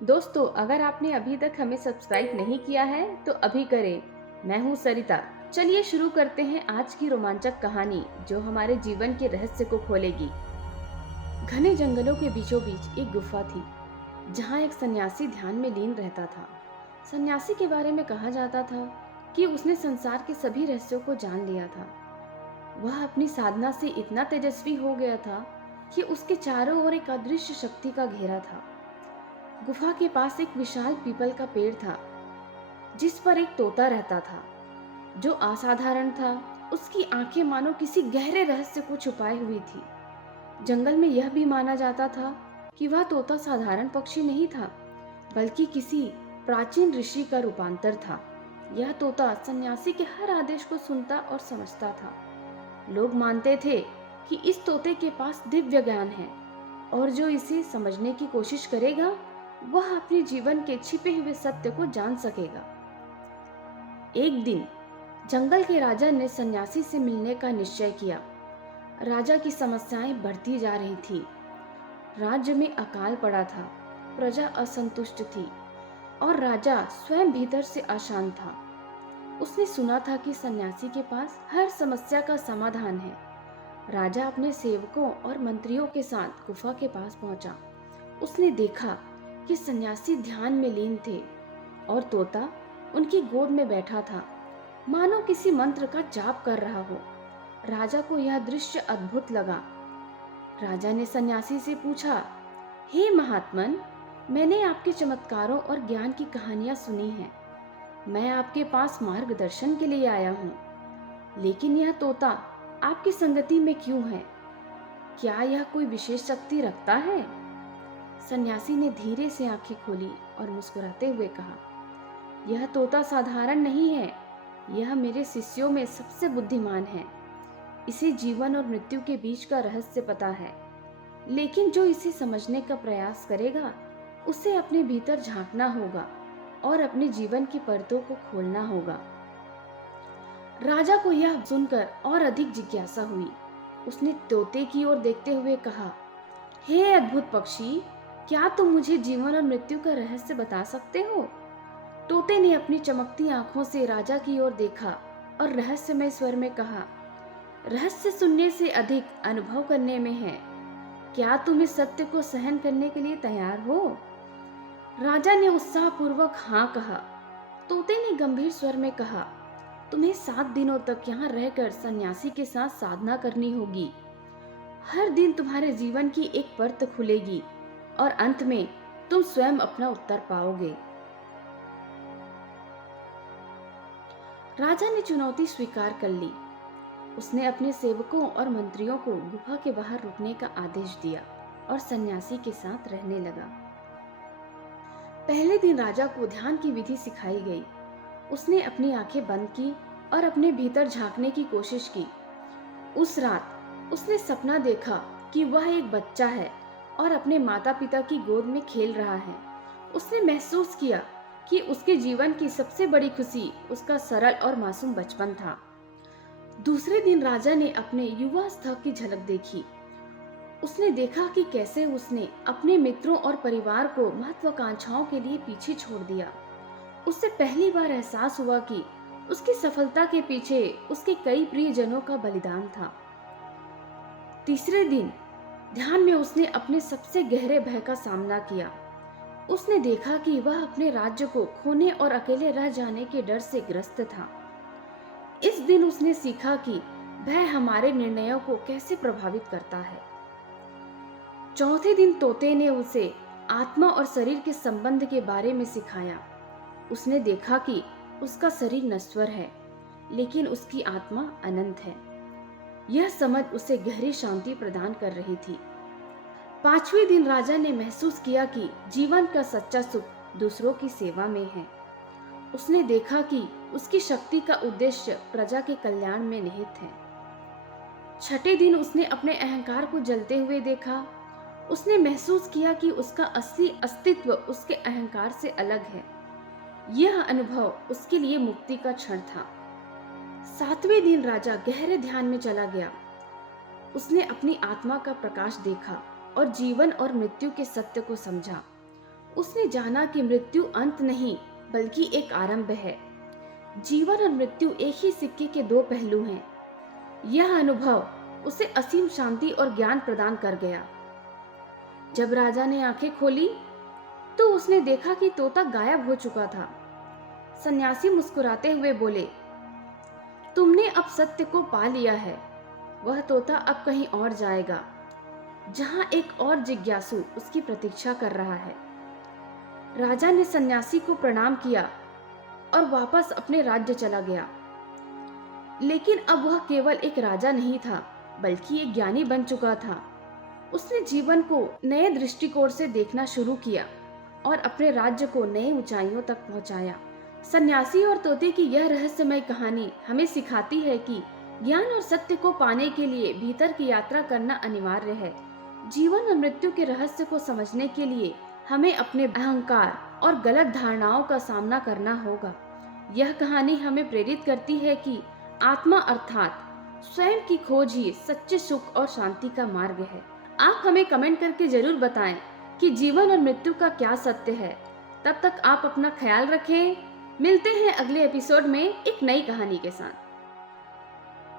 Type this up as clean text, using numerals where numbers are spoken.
दोस्तों, अगर आपने अभी तक हमें सब्सक्राइब नहीं किया है तो अभी करें। मैं हूँ सरिता। चलिए शुरू करते हैं आज की रोमांचक कहानी जो हमारे जीवन के रहस्य को खोलेगी। घने जंगलों के बीचों बीच एक गुफा थी जहाँ एक सन्यासी ध्यान में लीन रहता था। सन्यासी के बारे में कहा जाता था कि उसने संसार के सभी रहस्यों को जान लिया था। वह अपनी साधना से इतना तेजस्वी हो गया था कि उसके चारों ओर एक अदृश्य शक्ति का घेरा था। गुफा के पास एक विशाल पीपल का पेड़ था जिस पर एक तोता रहता था जो असाधारण था। उसकी आंखें मानो किसी गहरे रहस्य को छुपाए हुई थी। जंगल में यह भी माना जाता था कि वह तोता साधारण पक्षी नहीं था बल्कि किसी प्राचीन ऋषि का रूपांतर था। यह तोता सन्यासी के हर आदेश को सुनता और समझता था। लोग मानते थे कि इस तोते के पास दिव्य ज्ञान है और जो इसे समझने की कोशिश करेगा वह अपने जीवन के छिपे हुए सत्य को जान सकेगा। एक दिन जंगल के राजा ने सन्यासी से मिलने का निश्चय किया। राजा की समस्याएं बढ़ती जा रही थी। राज्य में अकाल पड़ा था, प्रजा असंतुष्ट थी और राजा स्वयं भीतर से अशांत था। उसने सुना था कि सन्यासी के पास हर समस्या का समाधान है। राजा अपने सेवकों और मंत्रियों के साथ गुफा के पास पहुंचा। उसने देखा कि सन्यासी ध्यान में लीन थे और तोता उनकी गोद में बैठा था, मानो किसी मंत्र का जाप कर रहा हो। राजा को यह दृश्य अद्भुत लगा। राजा ने सन्यासी से पूछा, हे महात्मन, मैंने आपके चमत्कारों और ज्ञान की कहानियां सुनी हैं। मैं आपके पास मार्गदर्शन के लिए आया हूँ, लेकिन यह तोता आपकी संगति में क्यों है? क्या यह कोई विशेष शक्ति रखता है? सन्यासी ने धीरे से आंखें खोली और मुस्कुराते हुए कहा, यह तोता साधारण नहीं है। यह मेरे शिष्यों में सबसे बुद्धिमान है। इसे जीवन और मृत्यु के बीच का रहस्य पता है, लेकिन जो इसे समझने का प्रयास करेगा उसे अपने भीतर झांकना होगा और अपने जीवन की परतों को खोलना होगा। राजा को यह सुनकर और अधिक जिज्ञासा हुई। उसने तोते की ओर देखते हुए कहा, हे अद्भुत पक्षी, क्या तुम मुझे जीवन और मृत्यु का रहस्य बता सकते हो? तोते ने अपनी चमकती आंखों से राजा की ओर देखा और रहस्यमय स्वर में कहा, रहस्य सुनने से अधिक अनुभव करने में है। क्या तुम इस सत्य को सहन करने के लिए तैयार हो? राजा ने उत्साहपूर्वक हाँ कहा। तोते ने गंभीर स्वर में कहा, तुम्हें 7 दिनों तक यहाँ रहकर सन्यासी के साथ साधना करनी होगी। हर दिन तुम्हारे जीवन की एक परत खुलेगी और अंत में तुम स्वयं अपना उत्तर पाओगे। राजा ने चुनौती स्वीकार कर ली। उसने अपने सेवकों और मंत्रियों को गुफा के बाहर रुकने का आदेश दिया और सन्यासी के साथ रहने लगा। पहले दिन राजा को ध्यान की विधि सिखाई गई। उसने अपनी आंखें बंद की और अपने भीतर झांकने की कोशिश की। उस रात उसने सपना देखा कि वह एक बच्चा है और अपने माता पिता की गोद में खेल रहा है। उसने महसूस किया कि उसके जीवन की सबसे बड़ी खुशी उसका सरल और मासूम बचपन था। दूसरे दिन राजा ने अपने युवावस्था की झलक देखी। उसने देखा कि कैसे उसने अपने मित्रों और परिवार को महत्वाकांक्षाओं के लिए पीछे छोड़ दिया। उससे पहली बार एहसास हुआ कि उसकी सफलता के पीछे उसके कई प्रियजनों का बलिदान था। तीसरे दिन ध्यान में उसने अपने सबसे गहरे भय का सामना किया। उसने देखा कि वह अपने राज्य को खोने और अकेले रह जाने के डर से ग्रस्त था। इस दिन उसने सीखा कि भय हमारे निर्णयों को कैसे प्रभावित करता है। चौथे दिन तोते ने उसे आत्मा और शरीर के संबंध के बारे में सिखाया। उसने देखा कि उसका शरीर नश्वर है, लेकिन उसकी आत्मा अनंत है। यह समझ उसे गहरी शांति प्रदान कर रही थी। पांचवें दिन राजा ने महसूस किया कि जीवन का सच्चा सुख दूसरों की सेवा में है। उसने देखा कि उसकी शक्ति का उद्देश्य प्रजा के कल्याण में निहित है। छठे दिन उसने अपने अहंकार को जलते हुए देखा। उसने महसूस किया कि उसका असली अस्तित्व उसके अहंकार से अलग है। यह अनुभव उसके लिए मुक्ति का क्षण था। सातवें दिन राजा गहरे ध्यान में चला गया। उसने अपनी आत्मा का प्रकाश देखा और जीवन और मृत्यु के सत्य को समझा। उसने जाना कि मृत्यु अंत नहीं बल्कि एक आरंभ है। जीवन और मृत्यु एक ही सिक्के के दो पहलू हैं। यह अनुभव उसे असीम शांति और ज्ञान प्रदान कर गया। जब राजा ने आंखें खोली तो उसने देखा कि तोता गायब हो चुका था। सन्यासी मुस्कुराते हुए बोले, तुमने अब सत्य को पा लिया है। वह तोता अब कहीं और जाएगा, जहां एक और जिज्ञासु उसकी प्रतीक्षा कर रहा है। राजा ने सन्यासी को प्रणाम किया और वापस अपने राज्य चला गया। लेकिन अब वह केवल एक राजा नहीं था, बल्कि एक ज्ञानी बन चुका था। उसने जीवन को नए दृष्टिकोण से देखना शुरू किया और अपने राज्य को नई ऊंचाइयों तक पहुंचाया। सन्यासी और तोते की यह रहस्यमय कहानी हमें सिखाती है कि ज्ञान और सत्य को पाने के लिए भीतर की यात्रा करना अनिवार्य है। जीवन और मृत्यु के रहस्य को समझने के लिए हमें अपने अहंकार और गलत धारणाओं का सामना करना होगा। यह कहानी हमें प्रेरित करती है कि आत्मा अर्थात स्वयं की खोज ही सच्चे सुख और शांति का मार्ग है। आप हमें कमेंट करके जरूर बताएं कि जीवन और मृत्यु का क्या सत्य है। तब तक आप अपना ख्याल रखें। मिलते हैं अगले एपिसोड में एक नई कहानी के साथ।